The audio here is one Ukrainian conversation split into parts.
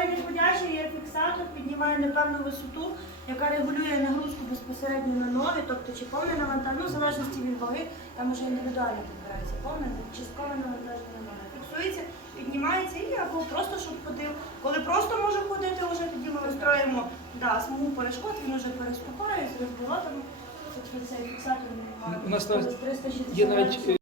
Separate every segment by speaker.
Speaker 1: Положення ходячий є фіксатор, піднімає на певну висоту, яка регулює нагрузку безпосередньо на ноги, тобто чи повне навантаження, ну, в залежності від ваги, там уже індивідуально підбирається повне, часткове навантаження на ноги. Фіксується, піднімається і або просто щоб ходив. Коли просто може ходити, вже тоді ми настроїмо да, смугу перешкод, він вже переступає з розворотами. Тобто цей фіксатор
Speaker 2: У нас навіть Є навіть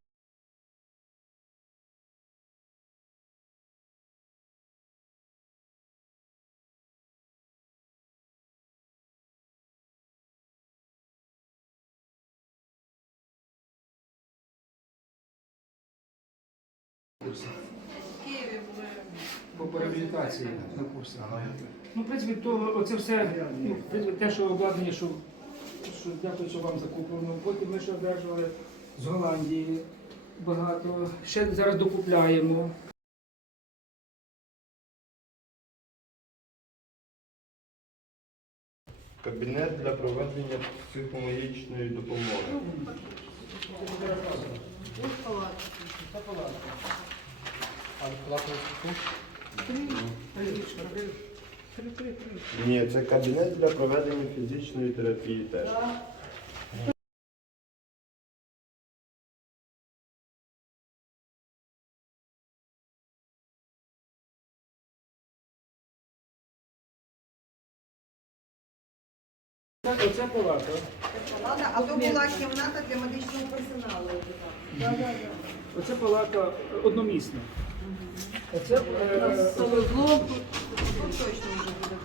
Speaker 2: е, по по реабілітації на курсах. Ну, в принципі, то оце все, ну, в принципі, те, що обладнання, що, що дякую, що вам закуплено. Потім ми ще одержували з Голландії багато. Ще зараз докупляємо.
Speaker 3: Кабінет для проведення психологічної допомоги. Ні, це кабінет для проведення фізичної терапії теж.
Speaker 2: Оце палата.
Speaker 4: Ладно, а то була кімната для медичного персоналу.
Speaker 2: Оце палата одномісна. Оце, е,
Speaker 4: Тут точно вже буде.